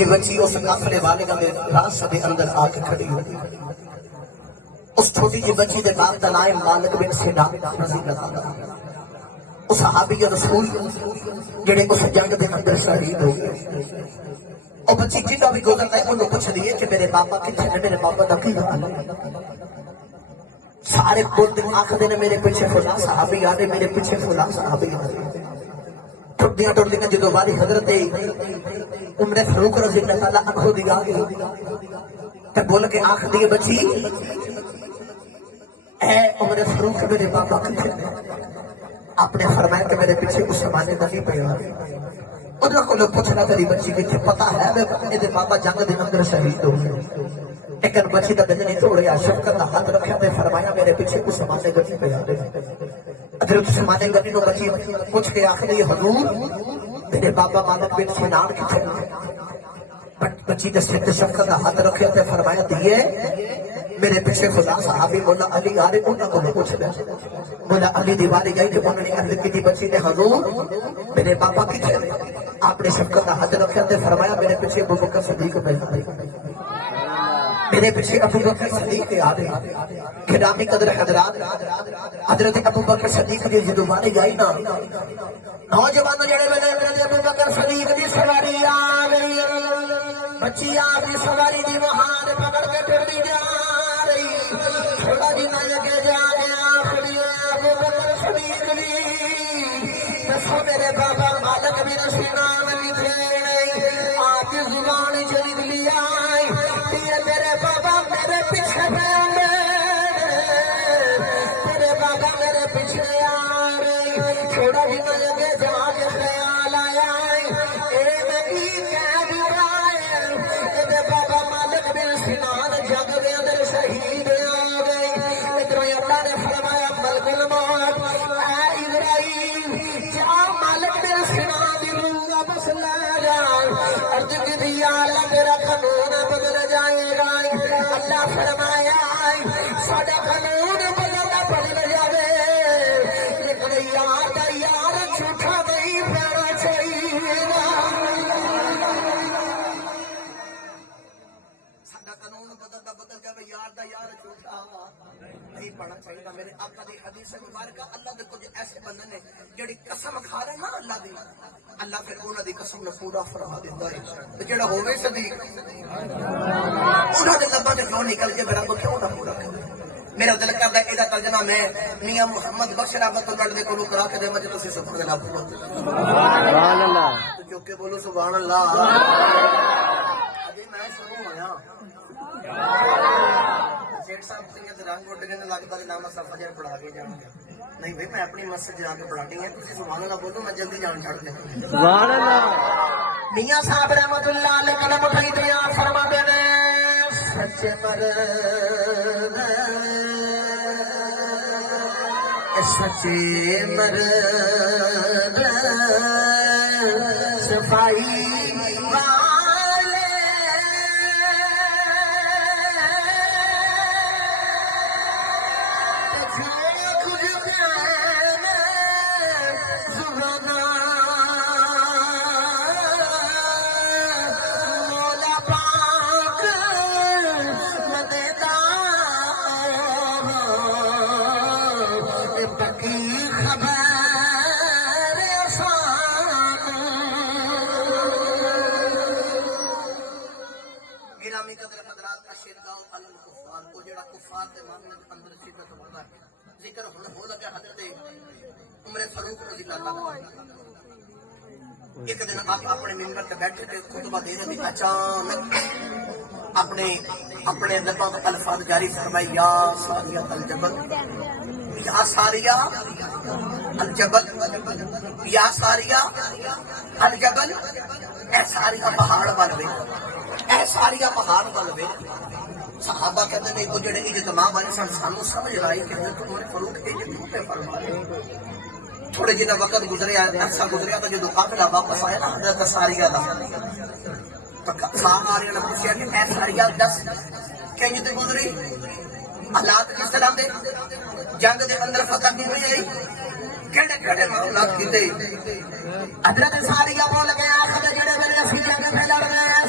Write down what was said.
جی بچی اس کافرے والے کا راستہ دے اندر آ کے کھڑی ہوئی. اس چھوٹی جی بچی دے باپ دا نام مالک بن سنان رضی اللہ عنہ. اس صحابی رسول جڑے اس جنگ دے اندر شہید ہو گئے. اور بچی جنہ بھی گزرتا ہے انہوں پوچھ لیے کہ میرے باپا کتنے ہیں, میرے باپا دا کی حال ہے. سارے کل دن آخر نے میرے پیچھے فلاں صحابی آ رہے, میرے پیچھے فلاں صحابی آ رہے. ٹھڈیاں ٹھڈیاں جدو باری حضرت عمر فاروق رضی اللہ عنہ دی آ گئی تو بول کے آخ دیے بچی اے عمر فاروق میرے باپا کتنے ہیں. آپ نے فرمایا کہ میرے پیچھے اس زمانے کا نہیں پڑا. انہوں کو لوگ پوچھنا تیری بچی کی پتا ہے میرے بابا جنگ دے اندر شہید ہو گئے. لیکن بچی کا دل نہیں توڑیا, شفقت کا ہاتھ رکھا تے فرمایا میرے پیچھے اس زمانے کا نہیں پڑا. حضرت عثمان غنی نو بچی پوچھ کے آخری حضور میرے بابا مالک بن سنان کتنے. بچی نے سر شفقت کا ہاتھ رکھا تے فرمایا دیے میرے پیچھے خدا صحابی مولا علی آ رہے, انہوں کو پوچھ لیا. مولا علی دیواری گئی کہ انہوں نے عرض کی بچی نے حضور میرے بابا کتنے. آپ نے شفقت کا ہاتھ رکھا تے فرمایا میرے پیچھے ابو بکر صدیق بیٹھ گئے, میرے پیچھے ابو بکر صدیق آ رہے. گرامی قدر حضرات, حضرت ابو بکر صدیق دی جدو باری گئی نا نوجوان جڑے میرے ابو بکر صدیق دی سواری آ گئی. بچی آپ کی سواری دی وہاں پکڑ کے پھر دی جا رہی. تھوڑا جی نہ لگے جا گیا آخری ابو بکر صدیق دی دسو میرے بابا مالک بن سنان بھی تھے. آپ کی زبان چلی لیا میرے بابا میرے پیچھے میرے بابا میرے پیچھے آ رہے. تھوڑا بھی نہ لگے جا کے خیال آیا بابا مالک بن سنان جنگ دے اندر شہید آ گئے. ادھر اللہ نے فرمایا ملک الموت اے ابراہیم کیا مالک بن سنان دی روح واپس لے جا. عرض کی دی یا اللہ میرا قانون بدل جائے گا. اللہ فرمایا ساڈا قانون بدل جائے لیکن یار دا یار جھوٹا نہیں پینا چاہیے. قانون بدل جائے یار دا یار جھوٹا نہیں پڑنا چاہیے. میرے آقا دی حدیث مبارکہ اللہ دے کچھ ایسے بندے نے جڑی قسم کھا رہے نا اللہ دی, اللہ پھر انہاں دی قسم نو پورا فرما دیندا ہے. تے جڑا ہوے صدیق انہاں دے لباں تے کیوں نکل کے میرا کیوں نہ پورا کرے. میرا دل کردا ہے ادا ترجمہ میں میاں محمد بخش رحمت اللہ دے کولوں کرا کے دے مجھے تسی سبحان اللہ بولو سبحان اللہ. تو جو کہ بولو سبحان اللہ. ابھی میں شروع ہویا جیٹ صاحب سید رنگ اٹھ گئے لگتا ہے نام صاحب فجر پڑھا کے جان گے. نہیں بھائی میں اپنی مسجد جا کے پڑھانی ہے. تسی سبحان اللہ بولو میں جلدی جان چھڑ دے. سبحان اللہ. میاں صاحب رحمت اللہ علیہ قلم اٹھائی تے فرما دے نے سچے مرد سچے مرد صفائی ذکر ہو لگا حضرت عمر فاروق رضی اللہ عنہ. ایک دن آپ اپنے ممبر پہ بیٹھے تھے خطبہ دے رہے تھے. اچانک اپنے لبوں میں الفاظ جاری فرمائے یا ساریہ الجبل یا ساریہ الجبل یا ساریہ الجبل. اے ساریہ پہاڑ بن گئے, اے ساریہ پہاڑ بن گئے. صحابہ کہتے ہیں وہ جڑے اجتماع والے سن سانو سمجھ آئی کہ حضرت عمر فاروق کیوں فرما رہے. تھوڑے جنہ وقت گزریا عرصہ گزریا تو جدو قافلہ واپس آیا نا حضرت ساریہ دا سارے نے پوچھا کہ اے ساریہ دس کہیں تے گزری حالات کس طرح دے جنگ دے اندر فتح نہیں آئی کہڑے کہڑے معاملات کیتے. حضرت ساریہ بول گیا جڑے میرے اسی جنگ پہ لڑ گئے